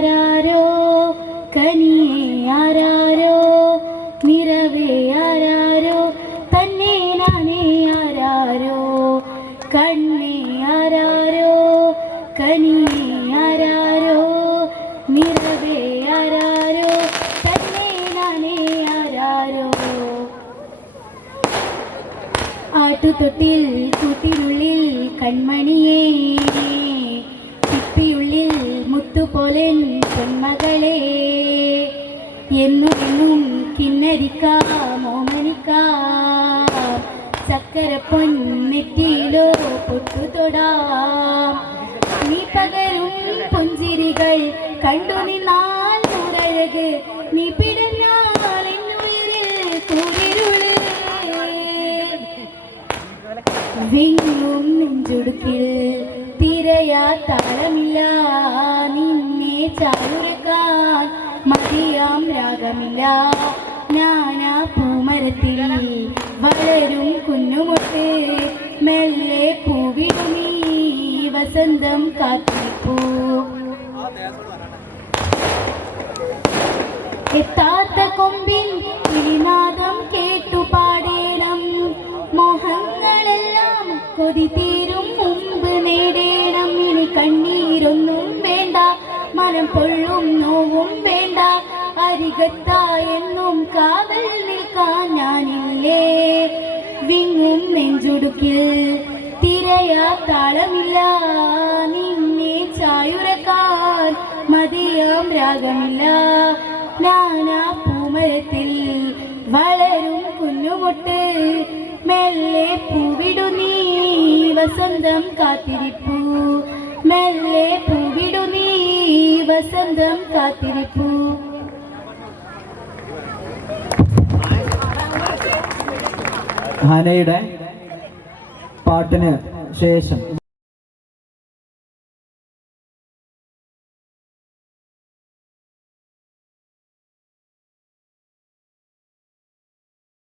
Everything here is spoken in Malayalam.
ആരാരോ? കനിയെ ആരാരോ? നിറവേ ആരാരോ? തന്നെ നാനേ ആരാരോ? കണ്ണേ ആരാരോ? കനിയെ ആരാരോ? നിറവേ ആരാരോ? തന്നെ നാനേ ആരാരോ? ആട്ടുതൊട്ടിൽ കൂട്ടിനുള്ളിൽ കൺമണിയേ എന്നും എന്നും കിന്നരിക്കാം ഓമനിക്കാം ചക്കര പൊന്നെറ്റിയിലോ പൊട്ടുതൊടാം നീ പകരും പുഞ്ചിരികൾ കണ്ടു നിന്നാൽ നീ പിടഞ്ഞാൽ വിങ്ങും നെഞ്ചുടുക്കിൽ തിരയാ താളമില്ല. നിന്നെ മതിയാം രാഗമില്ല ഞാനാ പൂമരത്തിൽ വളരും കുഞ്ഞുമുട്ട് മെല്ലെ പൂവിടുമീ വസന്തം കാത്തിരിപ്പൂ. എത്താത്ത കൊമ്പിൻ കിളിനാദം കേട്ടു പാടേണം. മോഹങ്ങളെല്ലാം കൊതി തീരും മുമ്പ് നേടേണം. ഇനി കണ്ണീരൊന്നും വേണ്ട. മനം പൊള്ളും നോവും അരികത്തായെന്നും കാവൽ നിൽക്കാൻ ഞാനില്ലേ? വിങ്ങും നെഞ്ചുടുക്കിൽ തിരയാ താളമില്ല. നിന്നെ ചായുറക്കാൻ മതിയാം രാഗമില്ല. ഞാനാ പൂമരത്തിൽ വളരും കുഞ്ഞുമൊട്ട് മെല്ലെ പൂവിടു നീ വസന്തം കാത്തിരിപ്പൂ. മെല്ലെ പൂവിടു നീ വസന്തം കാത്തിരിപ്പൂ. ഹനയുടെ പാട്ടിന് ശേഷം